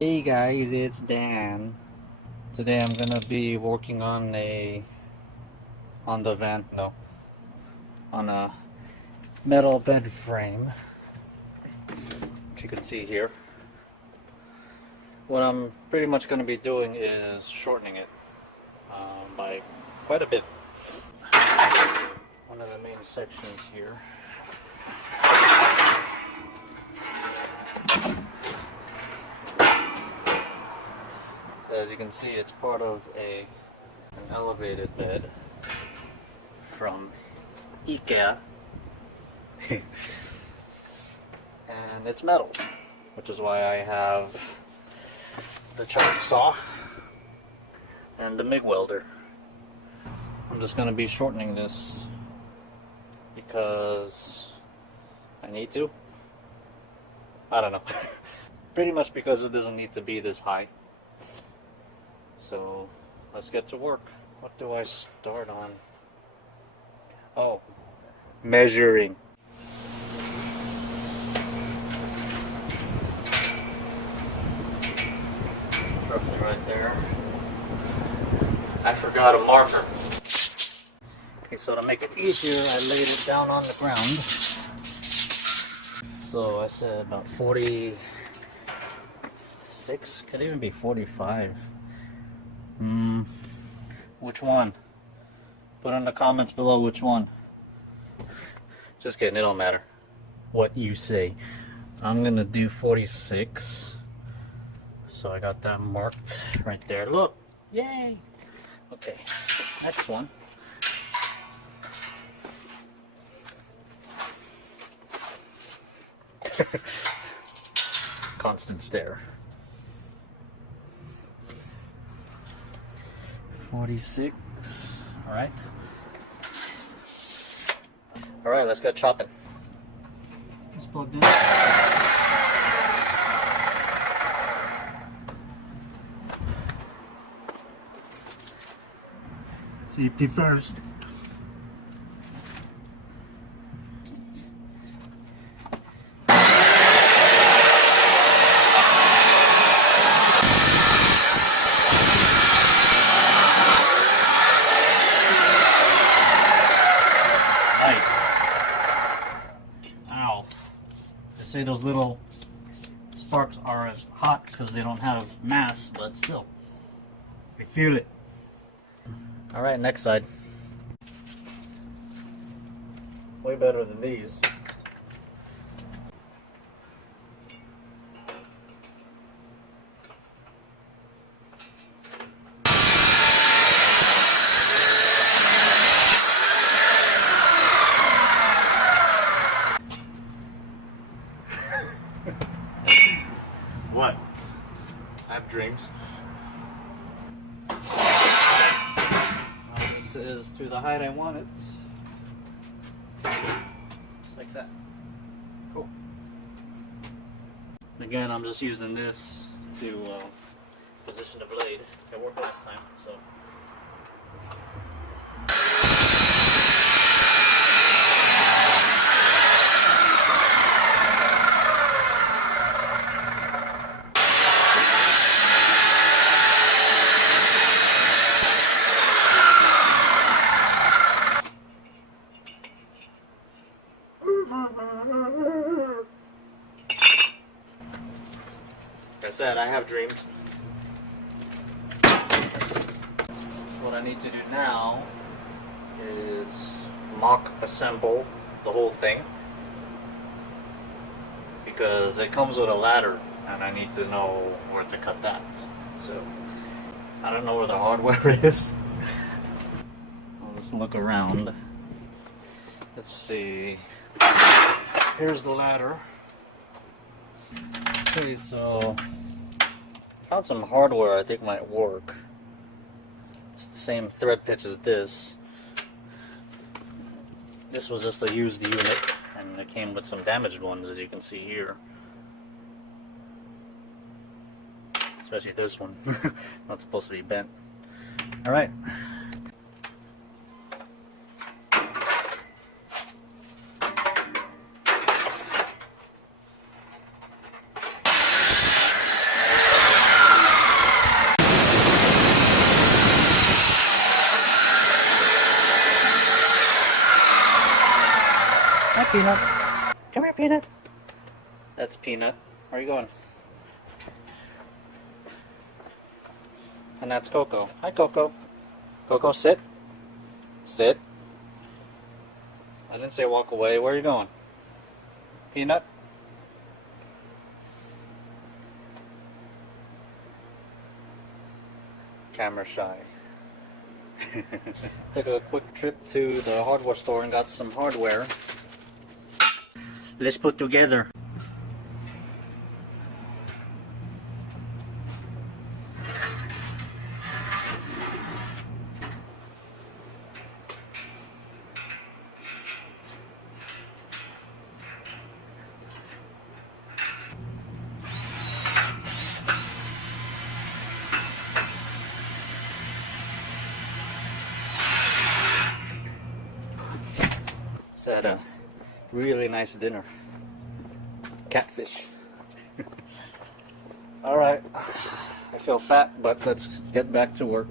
Hey guys, it's Dan. Today I'm gonna be working on the van, no, on a metal bed frame, which you can see here. What I'm pretty much gonna be doing is shortening it by quite a bit. One of the main sections here. As you can see, it's part of an elevated bed from IKEA. And it's metal, which is why I have the chop saw and the MIG welder. I'm just going to be shortening this because I need to. I don't know. Pretty much because it doesn't need to be this high. So let's get to work. What do I start on? Oh, measuring. Roughly right there. I forgot a marker. Okay, so to make it easier, I laid it down on the ground. So I said about 46, could even be 45. Which one? Put in the comments below which one. Just kidding, it don't matter what you say. I'm gonna do 46. So I got that marked right there. Look! Yay! Okay, next one. Constant stare. 46. Alright. Alright, let's get chopping. It's plugged in. Safety first. Say those little sparks are as hot because they don't have mass, but still, I feel it. All right, next side. Way better than these. What? I have dreams. This is to the height I want it. Just like that. Cool. Again, I'm just using this to position the blade. It worked last time, so. Like I said, I have dreams. What I need to do now is mock assemble the whole thing, because it comes with a ladder and I need to know where to cut that. So I don't know where the hardware is. Let's look around. Let's see. Here's the ladder. Okay, so found some hardware I think might work. It's the same thread pitch as this. This was just a used unit, and it came with some damaged ones, as you can see here. Especially this one. Not supposed to be bent. Alright. Hi, Peanut. Come here, Peanut. That's Peanut. Where are you going? And that's Coco. Hi, Coco. Coco, sit. Sit. I didn't say walk away. Where are you going? Peanut? Camera shy. Took a quick trip to the hardware store and got some hardware. Let's put together. Just had a really nice dinner. Catfish. Alright, I feel fat, but let's get back to work.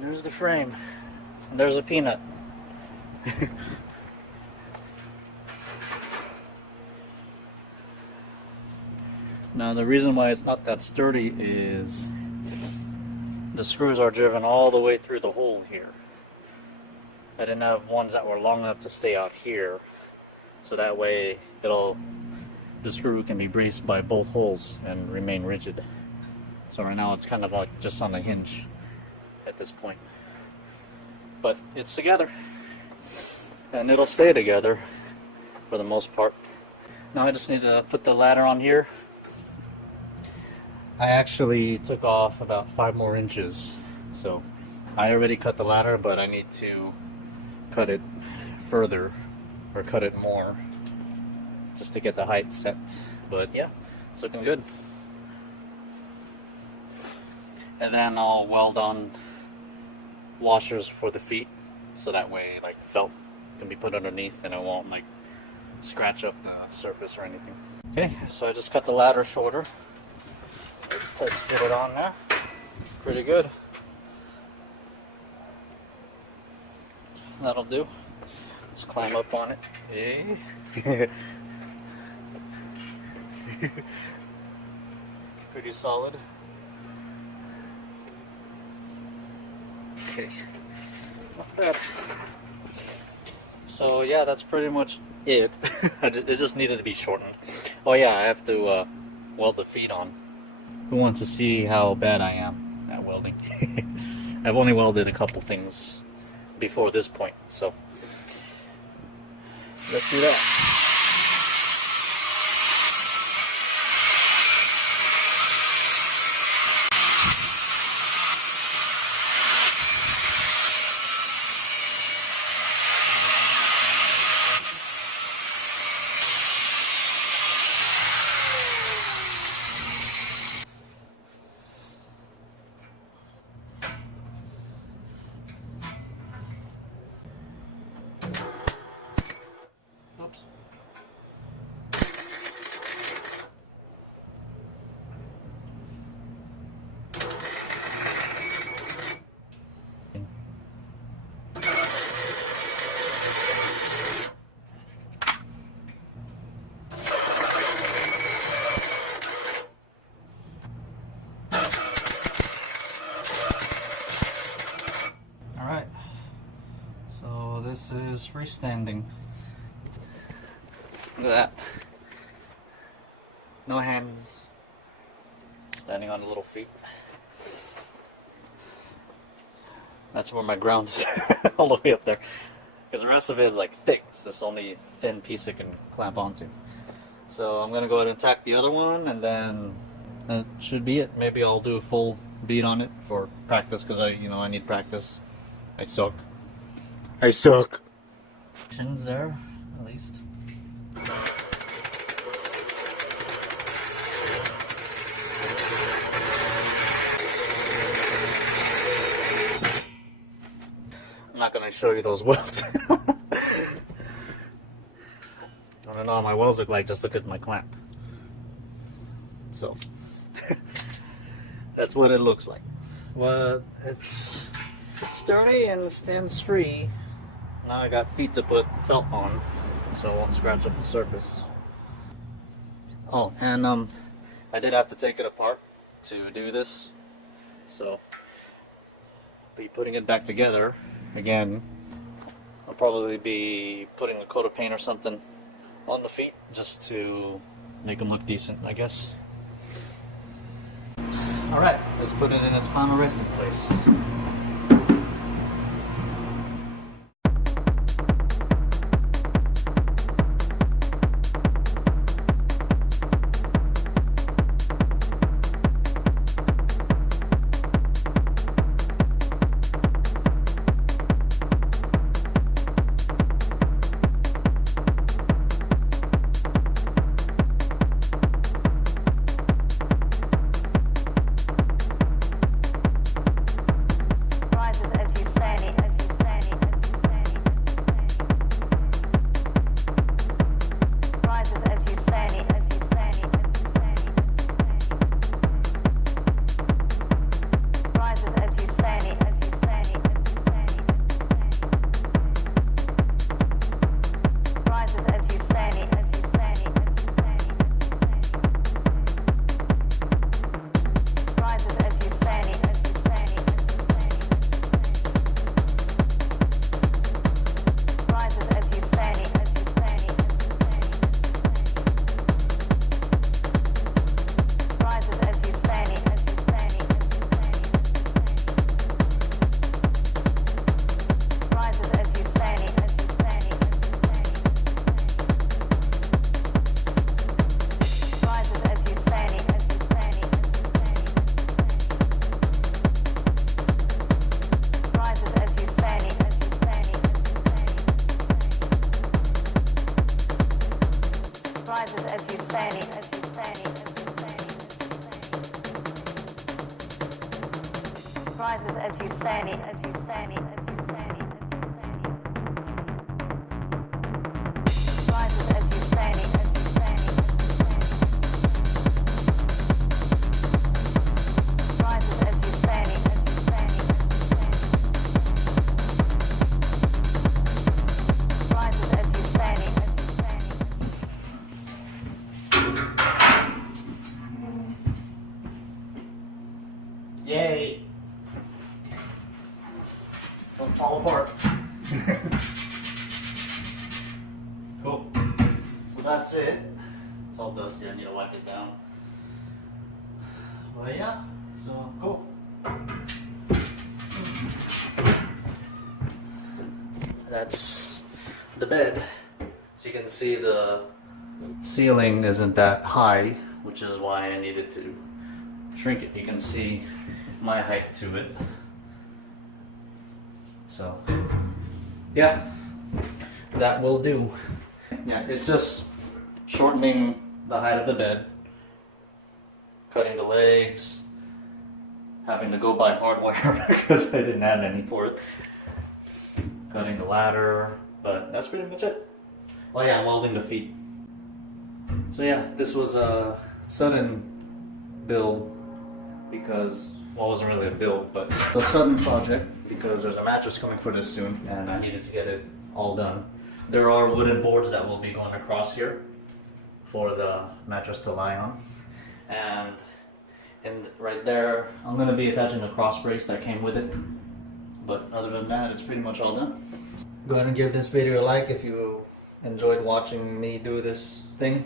There's the frame. And there's a Peanut. Now the reason why it's not that sturdy is the screws are driven all the way through the hole here. I didn't have ones that were long enough to stay out here, so that way the screw can be braced by both holes and remain rigid. So right now it's kind of like just on a hinge at this point. But it's together. And it'll stay together for the most part. Now I just need to put the ladder on here. I actually took off about 5 more inches. So I already cut the ladder, but I need to cut it further or cut it more just to get the height set. But yeah, it's looking good. And then I'll weld on washers for the feet, so that way like felt can be put underneath and it won't like scratch up the surface or anything. Okay, so I just cut the ladder shorter. Let's test fit it on there. Pretty good. That'll do. Let's climb up on it. Hey. Pretty solid. Okay. Not bad. So yeah, that's pretty much it. It just needed to be shortened. Oh yeah, I have to weld the feet on. Who wants to see how bad I am at welding? I've only welded a couple things before this point, so let's do that. Oops. Alright, so this is freestanding. Look at that. No hands. Standing on the little feet. That's where my ground is, all the way up there. Because the rest of it is like thick. It's this only thin piece it can clamp onto. So I'm gonna go ahead and tack the other one, and then that should be it. Maybe I'll do a full bead on it for practice, because I need practice. I suck. I suck. Shins there, at least. I'm not gonna show you those welds. I don't know what my welds look like, just look at my clamp. So, that's what it looks like. Well, it's sturdy and stands free. Now I got feet to put felt on, so it won't scratch up the surface. Oh, and I did have to take it apart to do this, so I'll be putting it back together again. I'll probably be putting a coat of paint or something on the feet just to make them look decent, I guess. Alright, let's put it in its final resting place. Rises as you say it, as you say it, as you say it, as you say it. Rises as you say it, as you say it. Rises as you say it, as you say it. Rises as you say it, as you say it. Yay! Don't fall apart. Cool. So that's it. It's all dusty, I need to wipe it down. But yeah, so cool. That's the bed. So you can see the ceiling isn't that high, which is why I needed to shrink it. You can see my height to it. So yeah, that will do. Yeah, it's just shortening the height of the bed, cutting the legs, having to go buy hardwire because I didn't have any for it, cutting the ladder, but that's pretty much it. Oh yeah, welding the feet. So yeah, this was a sudden build because, well, it wasn't really a build, but a sudden project because there's a mattress coming for this soon and I needed to get it all done. There are wooden boards that will be going across here for the mattress to lie on. And right there, I'm going to be attaching the cross brace that came with it. But other than that, it's pretty much all done. Go ahead and give this video a like if you enjoyed watching me do this thing.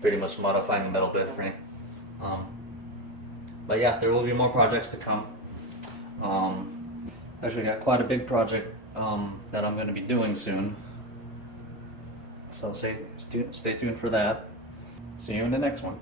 Pretty much modifying the metal bed frame. But yeah, there will be more projects to come. Actually got quite a big project that I'm going to be doing soon. So stay tuned for that. See you in the next one.